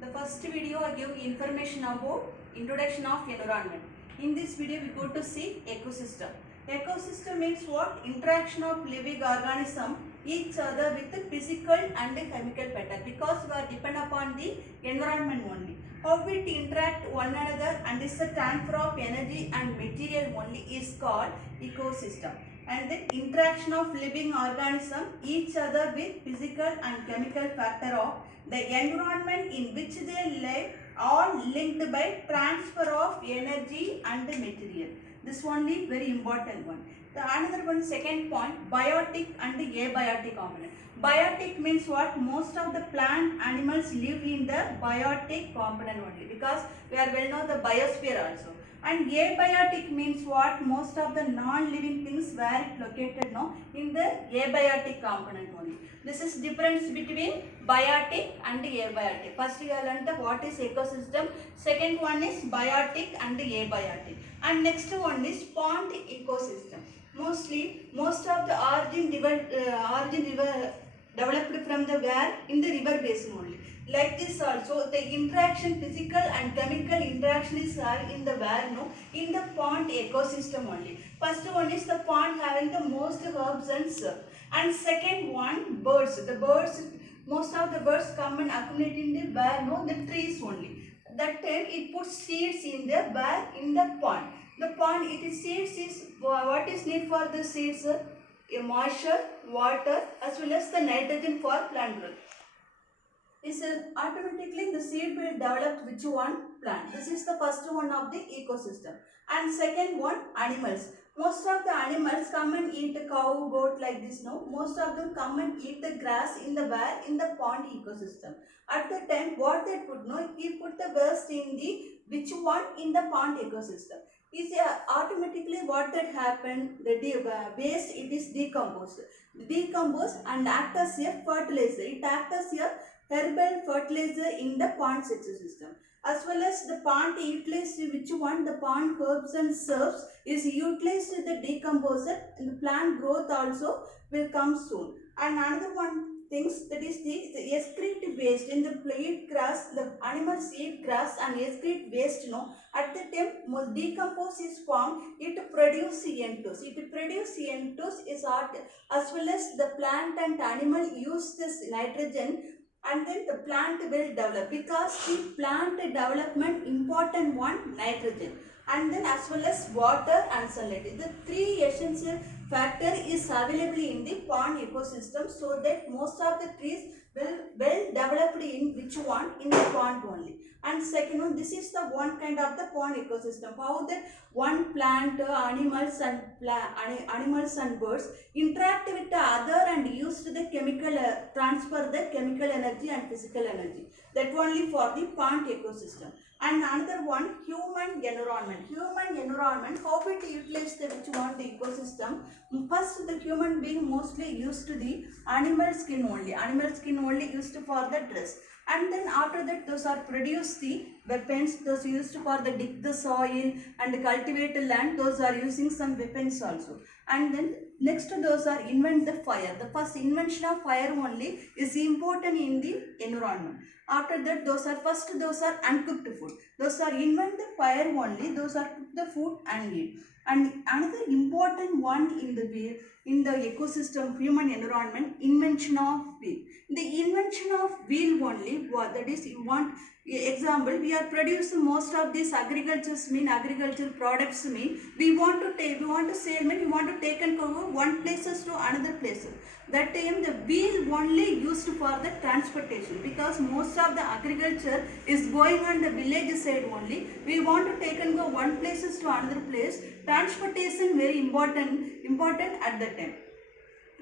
The first video I give information about introduction of environment. In this video we go to see ecosystem. Ecosystem means what? Interaction of living organism each other with the physical and the chemical pattern, because we are depend upon the environment only. How it interact one another and this transfer of energy and material only is called ecosystem. And the interaction of living organism each other with physical and chemical factor of the environment in which they live, all linked by transfer of energy and material. This only very important one. The another one, second point, biotic and abiotic component. Biotic means what? Most of the plant animals live in the biotic component only, because we are well know the biosphere also. And abiotic means what? Most of the non-living things were located now in the abiotic component only. This is difference between biotic and abiotic. First you learn the what is ecosystem. Second one is biotic and abiotic. And next one is pond ecosystem. Most of the origin developed from the where in the river basin only. Like this also, the interaction, physical and chemical interaction is in the where no, in the pond ecosystem only. First one is the pond having the most herbs and surf. And second one, birds. The birds, most of the birds come and accumulate in the where no, the trees only. That time it puts seeds in the where in the pond. The pond, it is seeds is what is need for the seeds? A moisture, water, as well as the nitrogen for plant growth. Is automatically the seed will develop which one? Plant. This is the first one of the ecosystem. And second one, animals. Most of the animals come and eat a cow, goat like this. No, most of them come and eat the grass in the where in the pond ecosystem. At the time, what they put? No, he put the waste in the which one in the pond ecosystem. Is automatically what that happen? The waste it is decomposed. Decompose and act as a fertilizer. It acts as a herbal fertilizer in the pond ecosystem. As well as the pond utilized which one? The pond herbs and surfs is utilized the decomposer, and the plant growth also will come soon. And another one things, that is the excrete waste in the plant grass, the animals eat grass and excrete waste no, at the time decompose is formed, it produce N2s. It produce N2s is art, as well as the plant and animal use this nitrogen, and then the plant will develop, because the plant development important one, nitrogen, and then as well as water and sunlight. The three essential factor is available in the pond ecosystem, so that most of the trees will well developed in which one? In the pond only. And second one, this is the one kind of the pond ecosystem. How that one plant, animals and birds interact with the other and use the chemical transfer the chemical energy and physical energy. That only for the pond ecosystem. And another one, human environment. Human environment, how it utilize the which one? The ecosystem. First, the human being mostly used to the animal skin only. Animal skin only used for the dress. And then after that, those are produce the weapons, those used for the dig the soil and cultivate the land, those are using some weapons also. And then next to those are invent the fire. The first invention of fire only is important in the environment. After that, those are uncooked food. Those are invent the fire only, those are cook the food and eat. And another important one in the ecosystem, human environment, invention of wheel. The invention of wheel only, what that is, you want example, we are producing most of these agricultural products mean we want to sell, we want to take and go one places to another places. That time the wheel only used for the transportation, because most of the agriculture is going on the village side only. We want to take and go one places to another place. Transportation very important at that time.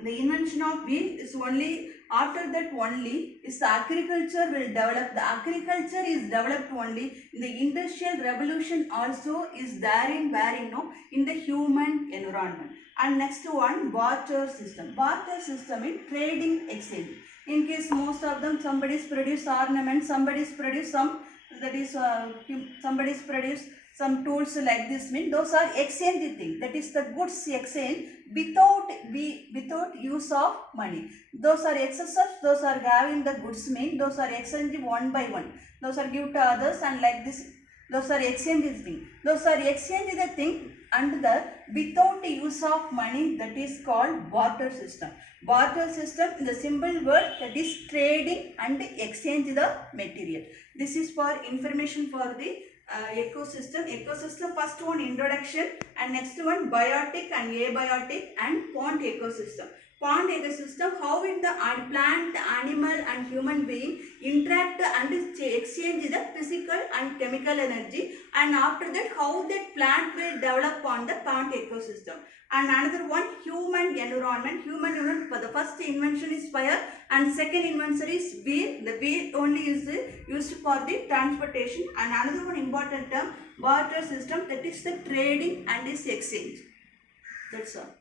The invention of wheel is only after that only is the agriculture will develop. The agriculture is developed only. The industrial revolution also is there in in the human environment. And next one, barter system. Barter system in trading exchange. In case most of them, somebody's produce ornament, somebody's produce some, that is somebody's produce some tools like this mean those are exchange thing, that is the goods exchange without use of money. Those are excesses, those are having the goods mean those are exchange one by one, those are give to others and like this, those are exchange thing, those are exchange the thing and the without use of money, that is called barter system. Barter system in the simple word, that is trading and exchange the material. This is for information for the ecosystem. Ecosystem, first one introduction, and next one biotic and abiotic and pond ecosystem. Pond ecosystem, how in the plant, animal and human being interact and exchange the physical and chemical energy, and after that how that plant will develop on the pond ecosystem. And another one, human environment. Human environment, for the first invention is fire, and second invention is wheel. The wheel only is used for the transportation. And another one important term, barter system, that is the trading and is exchange. That's all.